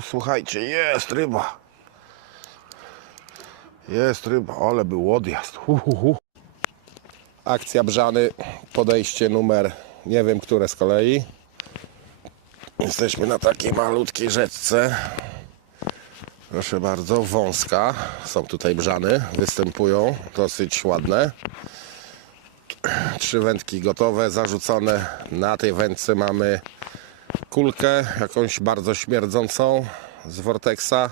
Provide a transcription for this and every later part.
Słuchajcie, jest ryba. Jest ryba, ale był odjazd. Hu, hu, hu. Akcja Brzany, podejście numer nie wiem które z kolei. Jesteśmy na takiej malutkiej rzeczce. Proszę bardzo, wąska. Są tutaj brzany, występują, dosyć ładne. Trzy wędki gotowe, zarzucone. Na tej wędce mamy kulkę, jakąś bardzo śmierdzącą z Vortexa.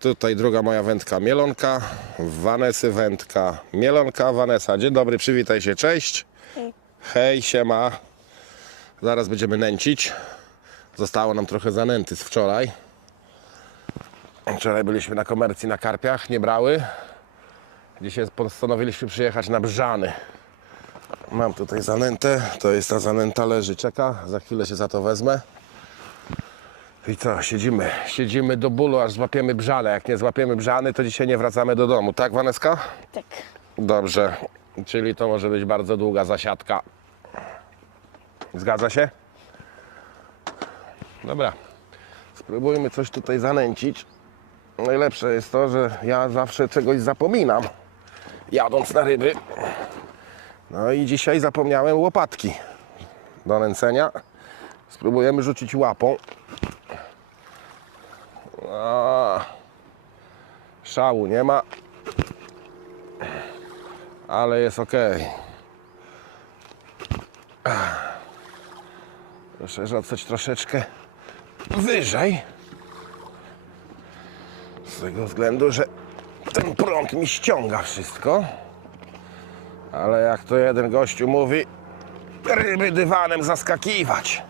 Tutaj druga moja wędka mielonka, Vanesy wędka mielonka. Vanessa, dzień dobry, przywitaj się, cześć. Hej, siema. Zaraz będziemy nęcić. Zostało nam trochę zanęty z wczoraj. Wczoraj byliśmy na komercji na karpiach, nie brały. Dzisiaj postanowiliśmy przyjechać na Brzany. Mam tutaj zanętę, to jest ta zanęta, leży, czeka. Za chwilę się za to wezmę. I co, siedzimy, siedzimy do bólu, aż złapiemy brzane. Jak nie złapiemy brzany, to dzisiaj nie wracamy do domu. Tak, Waneska? Tak. Dobrze, czyli to może być bardzo długa zasiadka. Zgadza się? Dobra, spróbujmy coś tutaj zanęcić. Najlepsze jest to, że ja zawsze czegoś zapominam, jadąc na ryby. No i dzisiaj zapomniałem łopatki do nęcenia. Spróbujemy rzucić łapą. A, szału nie ma ale jest ok. Proszę rzucać troszeczkę wyżej. Z tego względu, że ten prąd mi ściąga wszystko. Ale jak to jeden gościu mówi, ryby dywanem zaskakiwać.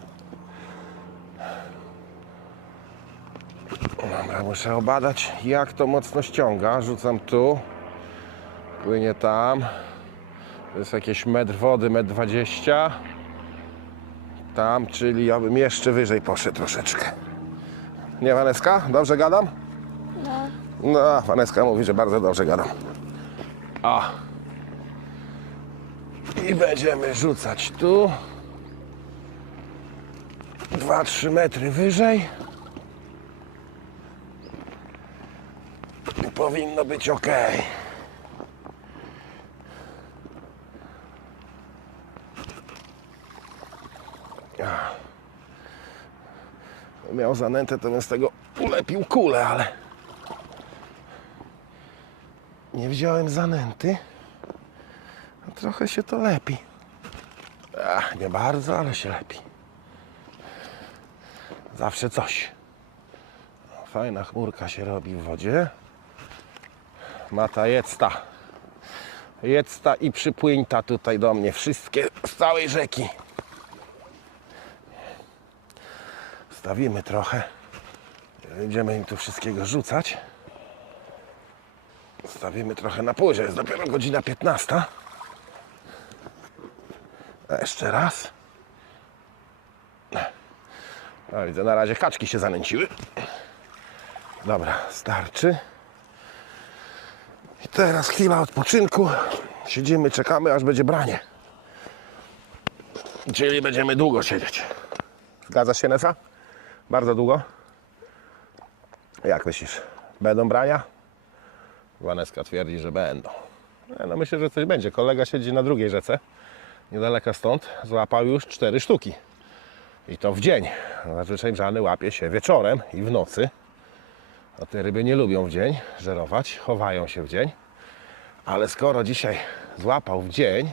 Dobra, muszę obadać jak to mocno ściąga. Rzucam tu. Płynie tam. To jest jakieś metr wody, metr dwadzieścia. Tam, czyli ja bym jeszcze wyżej poszedł troszeczkę. Nie, Waneska? Dobrze gadam? No. No, Waneska mówi, że bardzo dobrze gadam. O. I będziemy rzucać tu. 2-3 metry wyżej. I powinno być ok. Miał zanętę, to bym z tego ulepił kulę, ale nie wziąłem zanęty. Trochę się to lepi. Ach, nie bardzo, ale się lepi. Zawsze coś. Fajna chmurka się robi w wodzie. Mata jecta. Jecta i przypłyńta tutaj do mnie. Wszystkie z całej rzeki. Stawimy trochę. Będziemy im tu wszystkiego rzucać. Stawimy trochę na później. Jest dopiero godzina 15. Jeszcze raz. No, widzę, na razie kaczki się zanęciły. Dobra, starczy. I teraz chwila odpoczynku. Siedzimy, czekamy, aż będzie branie. Czyli będziemy długo siedzieć. Zgadza się, Nesa? Bardzo długo? Jak myślisz? Będą brania? Waneska twierdzi, że będą. No myślę, że coś będzie. Kolega siedzi na drugiej rzece, niedaleko stąd. Złapał już cztery sztuki. I to w dzień. Zazwyczaj brzany łapie się wieczorem i w nocy. A te ryby nie lubią w dzień żerować, chowają się w dzień. Ale skoro dzisiaj złapał w dzień,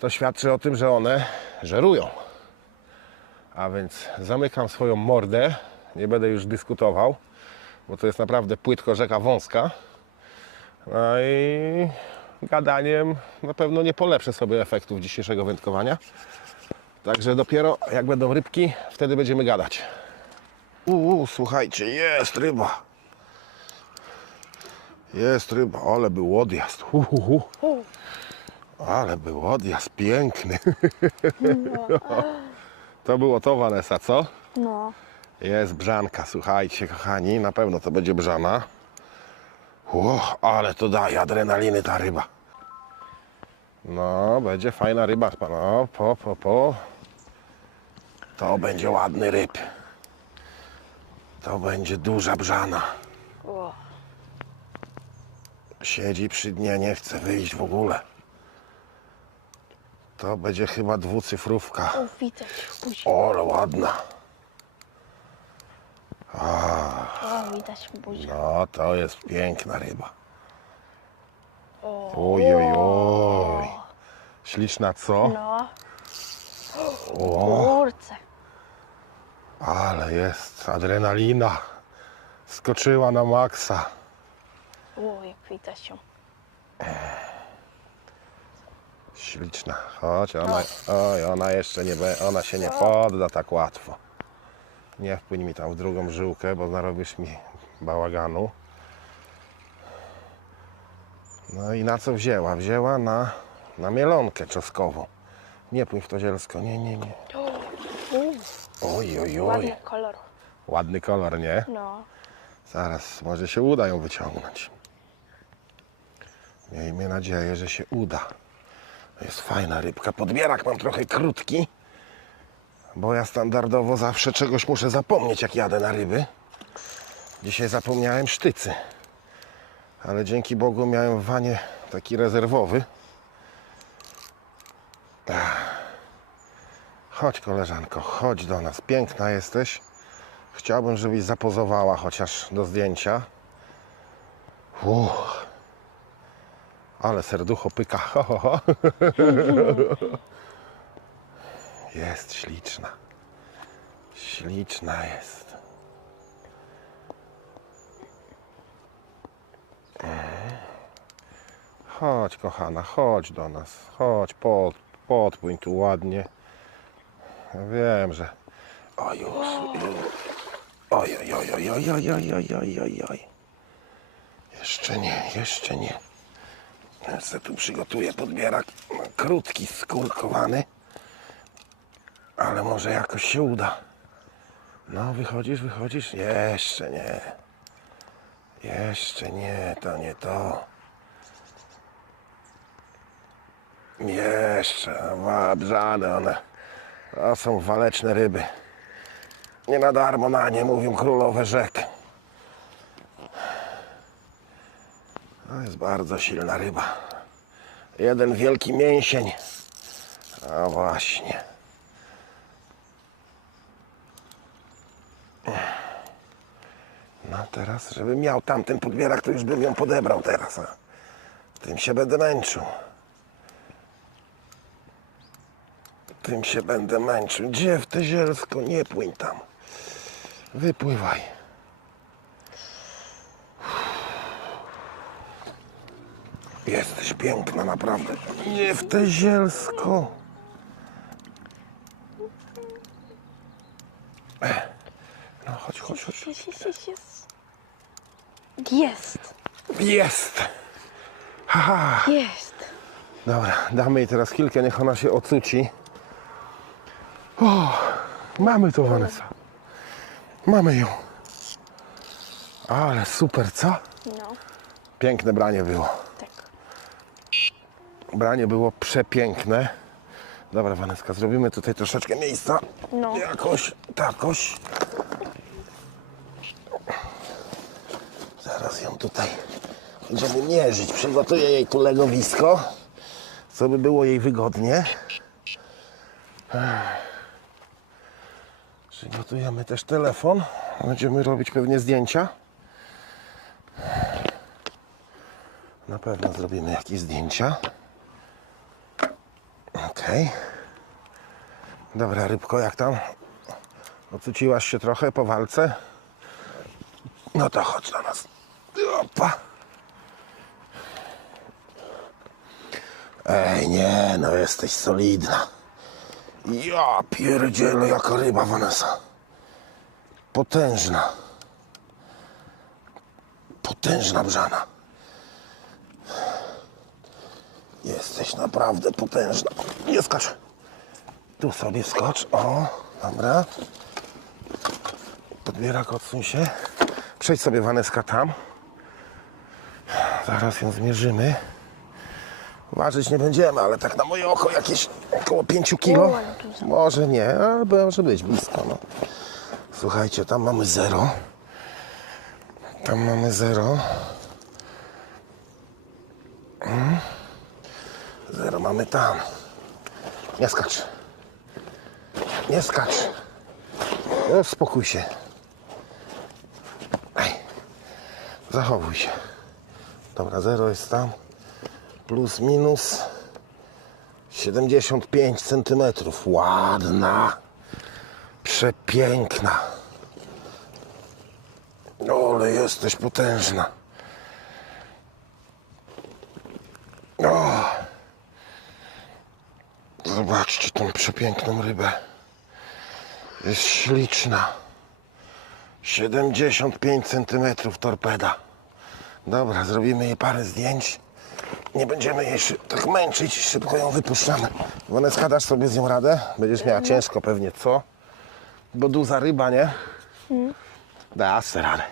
to świadczy o tym, że one żerują. A więc zamykam swoją mordę. Nie będę już dyskutował, bo to jest naprawdę płytko rzeka wąska. No i gadaniem na pewno nie polepszę sobie efektów dzisiejszego wędkowania. Także dopiero jak będą rybki, wtedy będziemy gadać. Uuu, słuchajcie, jest ryba. Jest ryba, ale był odjazd. Uhuhu. Ale był odjazd piękny. To było to, Vanessa, co? No. Jest brzanka, słuchajcie, kochani, na pewno to będzie brzana. Ło, ale to daje adrenaliny ta ryba. No, będzie fajna ryba, no, po, po, po. To będzie ładny ryb. To będzie duża brzana. Siedzi przy dnie, nie chce wyjść w ogóle. To będzie chyba dwucyfrówka. o widać buzię. O, ale ładna. O, widać buzię. No, to jest piękna ryba. Oj, oj, oj. Śliczna co? no, O, ale jest adrenalina. Skoczyła na maksa. O, jak widać ją. Śliczna. Chodź, ona, oj, ona jeszcze nie, be- ona się nie podda tak łatwo. Nie wpłyń mi tam w drugą żyłkę, bo narobisz mi bałaganu. No i na co wzięła? Wzięła na, na mielonkę czosnkową. Nie płyń w to zielsko, nie, nie, nie. Oj, oj, oj. ładny kolor. Ładny kolor, nie? No, Zaraz, może się uda ją wyciągnąć. Miejmy nadzieję, że się uda. To jest fajna rybka. Podbierak mam trochę krótki, bo ja standardowo zawsze czegoś muszę zapomnieć, jak jadę na ryby. Dzisiaj zapomniałem sztycy, ale dzięki Bogu miałem w wanie taki rezerwowy. Chodź, koleżanko, chodź do nas. Piękna jesteś. Chciałbym, żebyś zapozowała chociaż do zdjęcia. Uff. Ale serducho pyka. Ho, ho, ho. Jest śliczna. Śliczna jest. Chodź, kochana, chodź do nas. Chodź, pod, podpłyń tu ładnie. Wiem, że. O już. Oj, oj, oj, oj, oj, oj, oj, oj, oj, oj, oj. Jeszcze nie, jeszcze nie. Ja se tu przygotuję podbierak krótki, skurkowany. Ale może jakoś się uda. No, wychodzisz, wychodzisz? Jeszcze nie. Jeszcze nie, to nie to. Jeszcze, wabrzane one. To są waleczne ryby. Nie na darmo na nie mówią królowe rzek. To jest bardzo silna ryba. Jeden wielki mięsień. A właśnie. No teraz, żeby miał tamten podbierak, to już bym ją podebrał teraz. Tym się będę męczył. Tym się będę męczył. Gdzie w te zielsko? Nie płyń tam. Wypływaj. Jesteś piękna, naprawdę. Nie w te zielsko. Ech. No chodź, chodź, chodź. jest, jest, jest, jest. Jest, Jest. Haha. jest. Dobra, damy jej teraz chwilkę, niech ona się ocuci. O, mamy to, Vanessa. Mamy ją. Ale super, co? No, Piękne branie było. tak. Branie było przepiękne. Dobra, Waneska, zrobimy tutaj troszeczkę miejsca. No. Jakoś, takoś. Zaraz ją tutaj będziemy mierzyć. Przygotuję jej tu legowisko, co by było jej wygodnie. Ech. Przygotujemy też telefon. Będziemy robić pewnie zdjęcia. Na pewno zrobimy jakieś zdjęcia. Okej. Dobra, rybko, jak tam? Ocuciłaś się trochę po walce? No to chodź do nas. Opa. Ej, nie, no jesteś solidna. Ja pierdzielę, jaka ryba, Vanessa. Potężna. Potężna brzana. Jesteś naprawdę potężna. Nie skacz. Tu sobie skocz. O, dobra. Podbierak, odsuń się. Przejdź sobie Waneska tam. Zaraz ją zmierzymy. Ważyć nie będziemy, ale tak na moje oko jakieś około 5 kilo. Może nie, ale może być blisko. No. Słuchajcie, tam mamy zero. Tam mamy zero. Mm. Zero mamy tam. Nie skacz. Nie skacz. No, spokój się. Ej. Zachowuj się. Dobra, zero jest tam. Plus, minus 75 centymetrów. Ładna. Przepiękna. O, ale jesteś potężna. O. Zobaczcie tą przepiękną rybę. Jest śliczna. 75 cm torpeda. Dobra, zrobimy jej parę zdjęć. Nie będziemy jej tak męczyć, szybko ją wypuszczamy. Woneska, dasz sobie z nią radę? Będziesz miała ciężko pewnie, co? Bo duża ryba, nie? Dasz radę.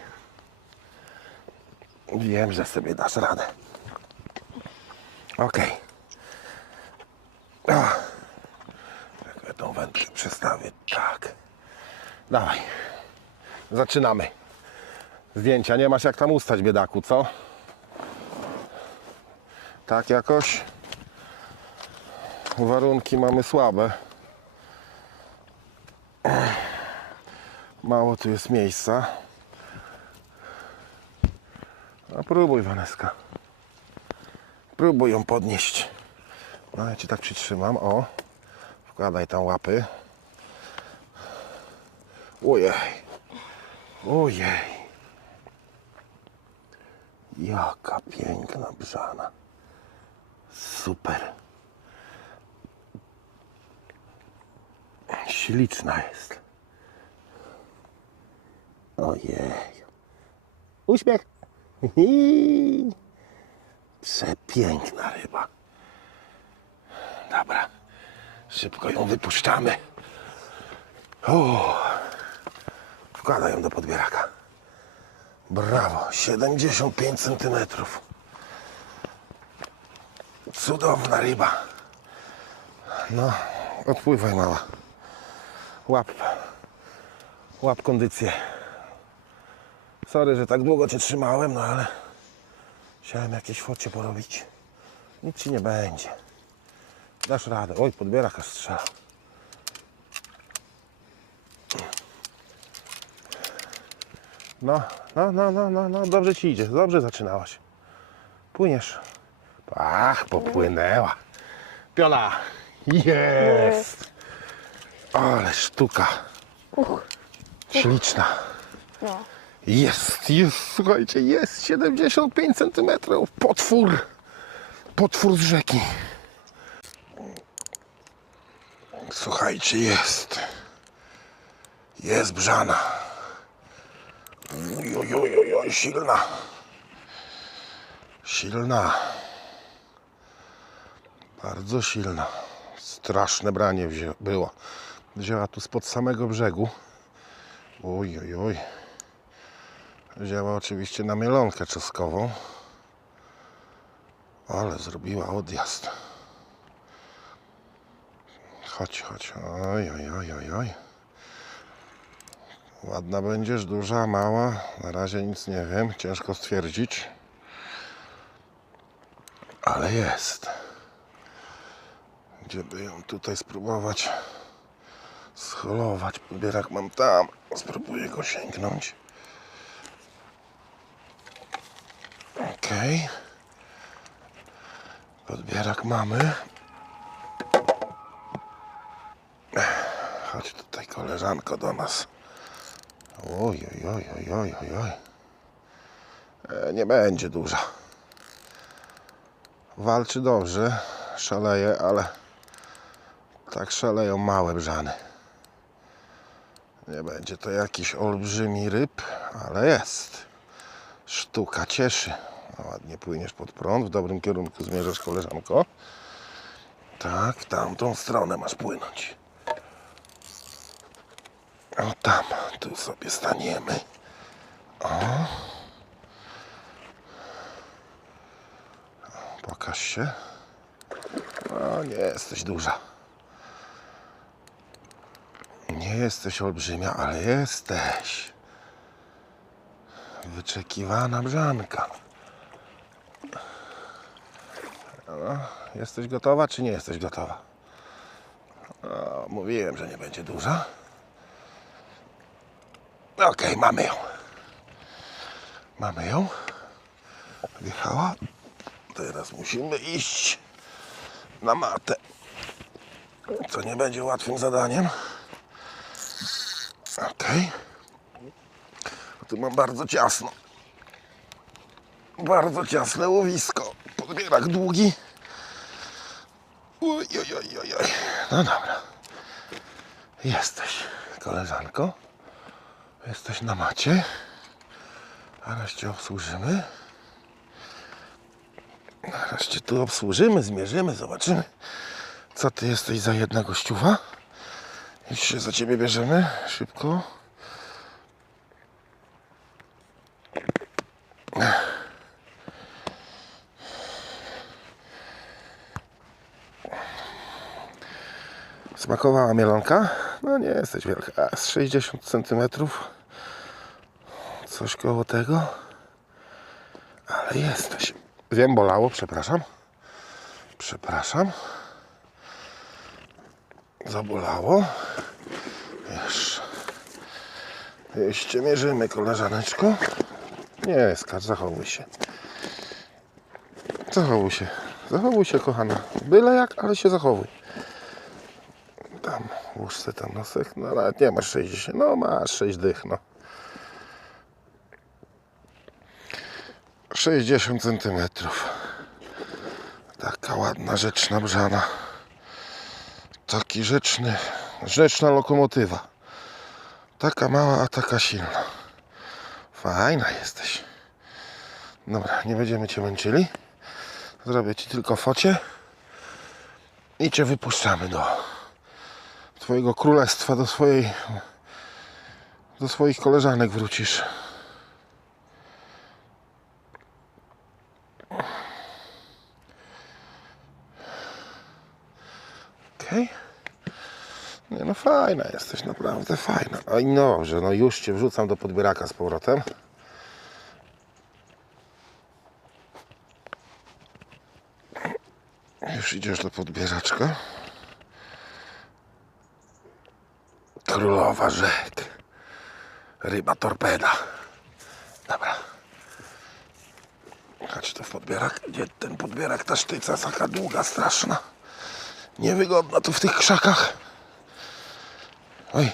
Wiem, że sobie dasz radę. Okej. Okay. Ja tą wędkę przestawię, tak. Dawaj. Zaczynamy. Zdjęcia nie masz jak tam ustać, biedaku, co? Tak jakoś. Warunki mamy słabe. Mało tu jest miejsca. A próbuj, Waneska. Próbuj ją podnieść. No, ja ci tak przytrzymam. O. Wkładaj tam łapy. Ojej. Ojej. Jaka piękna brzana. Super. Śliczna jest. Ojej. Uśmiech. Przepiękna ryba. Dobra. Szybko ją wypuszczamy. O. Wkładaj ją do podbieraka. Brawo. 75 centymetrów. Cudowna ryba. No, odpływaj mała. Łap. Łap kondycję. Sorry, że tak długo cię trzymałem, no ale chciałem jakieś focie porobić. Nic ci nie będzie. Dasz radę. Oj, podbieraka strzela. No, no, no, no, no, no, dobrze ci idzie. Dobrze zaczynałaś. Płyniesz. Ach, popłynęła. Piona. Jest. Ale sztuka. Uch. Śliczna. No. Jest, jest, słuchajcie, jest 75 cm. Potwór. Potwór z rzeki. Słuchajcie, jest. Jest brzana. Oj, oj, oj, oj, oj, silna. Silna. Bardzo silna. Straszne branie było. Wzięła tu spod samego brzegu. Oj, oj, oj. Wzięła oczywiście na mielonkę czosnkową. Ale zrobiła odjazd. Chodź, chodź. Oj, oj, oj, oj, oj. Ładna będziesz, duża, mała. Na razie nic nie wiem, ciężko stwierdzić. Ale jest. Gdzie by ją tutaj spróbować scholować? Podbierak mam tam. Spróbuję go sięgnąć. Okej. Podbierak mamy. Chodź tutaj koleżanko do nas. Oj, oj, oj, oj, oj, oj. E, nie będzie duża. Walczy dobrze, szaleje, ale tak szaleją małe brzany. Nie będzie to jakiś olbrzymi ryb, ale jest. Sztuka cieszy. Ładnie płyniesz pod prąd, w dobrym kierunku zmierzasz, koleżanko. Tak, w tamtą stronę masz płynąć. O tam, tu sobie staniemy. O. Pokaż się. O, nie jesteś duża. Nie jesteś olbrzymia, ale jesteś. Wyczekiwana brzanka. No, jesteś gotowa, czy nie jesteś gotowa? O, mówiłem, że nie będzie duża. Okej, mamy ją. Mamy ją. Wjechała. Teraz musimy iść na matę. Co nie będzie łatwym zadaniem. Okej. Tu mam bardzo ciasno. Bardzo ciasne łowisko. Podbierak długi. Oj, oj, oj, oj. No dobra. Jesteś, koleżanko. Jesteś na macie. Zaraz cię obsłużymy. Zaraz cię tu obsłużymy, zmierzymy, zobaczymy, co ty jesteś za jedna gościuwa. Już się za ciebie bierzemy. Szybko. Smakowała mielonka? No nie jesteś wielka. A, Z 60 cm. Coś koło tego. Ale jesteś. Wiem, bolało, przepraszam. Przepraszam. Zabolało. Wiesz. Jeszcze mierzymy, koleżaneczko. Nie, skacz, zachowuj się. Zachowuj się. Zachowuj się, kochana. Byle jak, ale się zachowuj. Se tam nosek. No nawet nie masz 60. No masz 6 dych, no. 60 centymetrów. Taka ładna, rzeczna brzana. Taki rzeczny, rzeczna lokomotywa. Taka mała, a taka silna. Fajna jesteś. Dobra, nie będziemy Cię męczyli. Zrobię Ci tylko focie. I Cię wypuszczamy do Twojego królestwa, do swojej do swoich koleżanek wrócisz. Okej. Nie no fajna jesteś, naprawdę fajna. No i dobrze, no już Cię wrzucam do podbieraka z powrotem. Już idziesz do podbieraczka. Królowa rzek. Ryba torpeda. Dobra. Chodź tu w podbierak. Gdzie ten podbierak? Ta sztyca taka długa, straszna. Niewygodna tu w tych krzakach. Oj.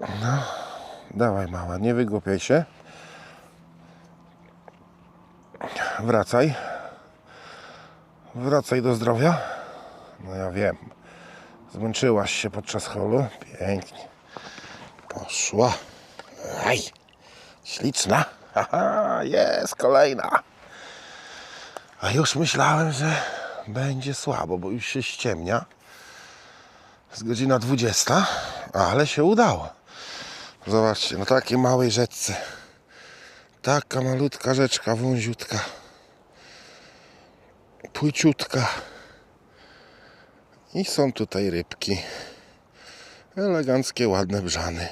No, dawaj mała, nie wygłupiaj się. Wracaj. Wracaj do zdrowia. No ja wiem. Zmęczyłaś się podczas holu. Pięknie. Poszła. Aj. Śliczna. Haha, jest kolejna. A już myślałem, że będzie słabo, bo już się ściemnia. Jest godzina 20, ale się udało. Zobaczcie, na takiej małej rzeczce. Taka malutka rzeczka, wąziutka. Płyciutka. I są tutaj rybki. Eleganckie, ładne brzany.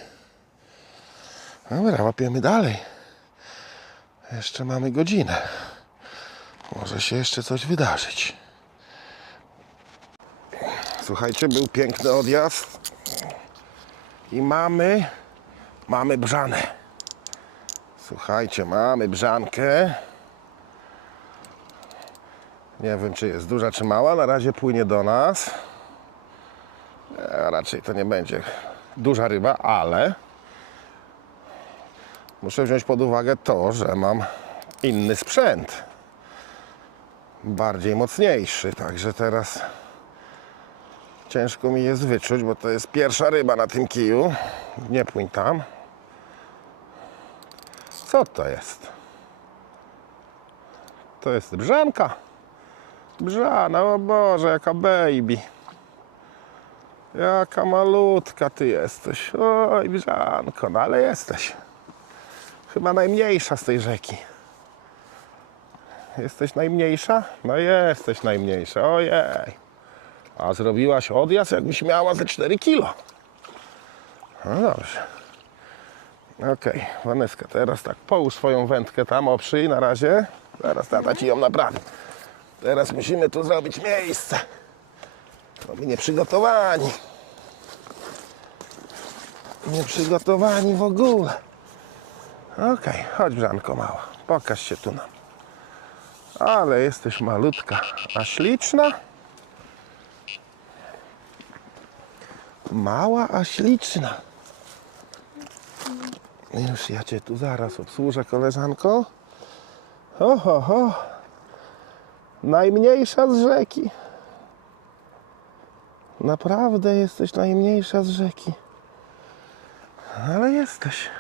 Dobra, łapiemy dalej. Jeszcze mamy godzinę. Może się jeszcze coś wydarzyć. Słuchajcie, był piękny odjazd. I mamy, mamy brzanę. Słuchajcie, mamy brzankę. Nie wiem, czy jest duża, czy mała. Na razie płynie do nas. E, raczej to nie będzie duża ryba, ale muszę wziąć pod uwagę to, że mam inny sprzęt. Bardziej mocniejszy, także teraz ciężko mi jest wyczuć, bo to jest pierwsza ryba na tym kiju. Nie płyń tam. Co to jest? To jest brzanka. Brzana, o Boże, jaka baby. Jaka malutka ty jesteś. Oj, brzanko, no ale jesteś. Chyba najmniejsza z tej rzeki. Jesteś najmniejsza? No jesteś najmniejsza, ojej. A zrobiłaś odjazd, jakbyś miała ze 4 kilo. No dobrze. Okej, Waneska, teraz tak, połóż swoją wędkę tam, oprzyj na razie. Zaraz tata ci ją naprawi. Teraz musimy tu zrobić miejsce. To my nieprzygotowani. Nieprzygotowani w ogóle. Okej, chodź Brzanko mała, pokaż się tu nam. Ale jesteś malutka, a śliczna. Mała, a śliczna. Już ja cię tu zaraz obsłużę, koleżanko. Ho, ho, ho. Najmniejsza z rzeki. Naprawdę jesteś najmniejsza z rzeki. Ale jesteś.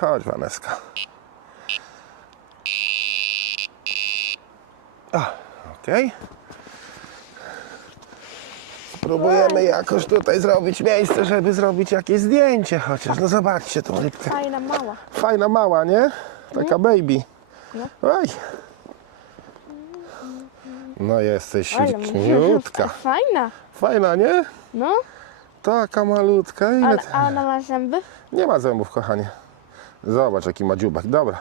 Chodź, Waneska. A, okej. Spróbujemy jakoś tutaj zrobić miejsce, żeby zrobić jakieś zdjęcie chociaż. No zobaczcie tą rybkę. Fajna, mała. Fajna mała, nie? Taka baby. No. Oj. No jesteś Ale śliczniutka. Fajna. Fajna, nie? No, Taka malutka. Ile ale a ona ma zęby? Nie ma zębów, kochanie. Zobacz, jaki ma dziubak. Dobra.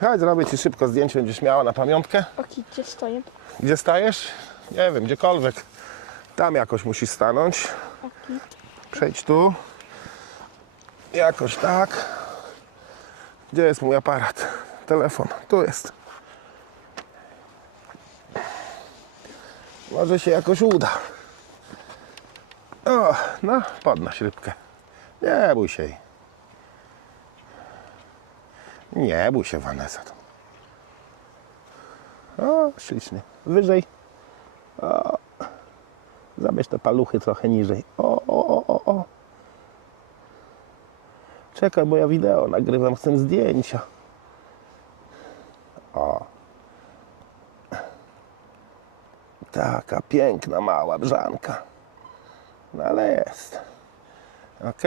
Chodź, zrobię ci szybko zdjęcie, będziesz miała na pamiątkę. Oki, gdzie stoję? Gdzie stajesz? Nie wiem, gdziekolwiek. Tam jakoś musisz stanąć. Oki. Przejdź tu. Jakoś tak. Gdzie jest mój aparat? Telefon. Tu jest. Może się jakoś uda. O, no, podnoś rybkę. Nie bój się jej. Nie bój się, Vanessa. O, ślicznie. Wyżej. O. Zabierz te paluchy trochę niżej. O, o, o, o, o. Czekaj, bo ja wideo nagrywam, chcę zdjęcia. Taka piękna, mała brzanka. No ale jest. Ok.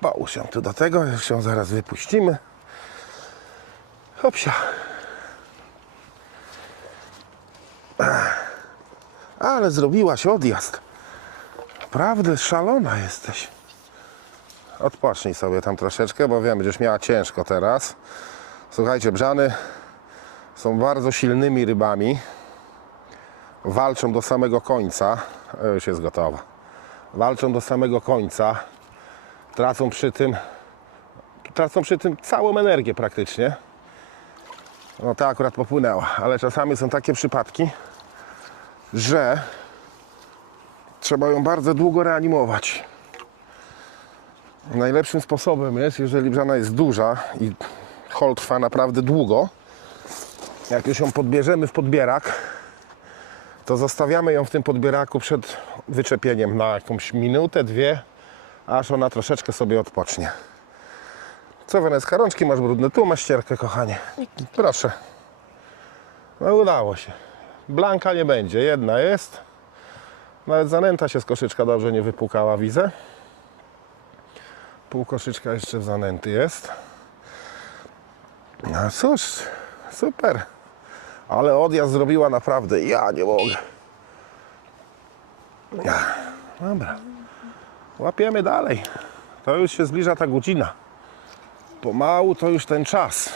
Połóż ją tu do tego, już ją zaraz wypuścimy. Hopsia. Ale zrobiłaś odjazd. Naprawdę szalona jesteś. Odpocznij sobie tam troszeczkę, bo wiem, będziesz miała ciężko teraz. Słuchajcie, brzany są bardzo silnymi rybami. Walczą do samego końca. O, już jest gotowa. Walczą do samego końca. Tracą przy tym tracą przy tym całą energię praktycznie. No ta akurat popłynęła, ale czasami są takie przypadki, że trzeba ją bardzo długo reanimować. Najlepszym sposobem jest, jeżeli brzana jest duża i hol trwa naprawdę długo, jak już ją podbierzemy w podbierak, to zostawiamy ją w tym podbieraku przed wyczepieniem na jakąś minutę, dwie, aż ona troszeczkę sobie odpocznie. Co Weneska, rączki masz brudne, tu masz ścierkę, kochanie. Proszę. No udało się. Blanka nie będzie, jedna jest. Nawet zanęta się z koszyczka dobrze nie wypłukała, widzę. Pół koszyczka jeszcze w zanęty jest. No cóż, super. Ale odjazd zrobiła naprawdę, ja nie mogę. Ja, Dobra. Łapiemy dalej. To już się zbliża ta godzina. Pomału to już ten czas.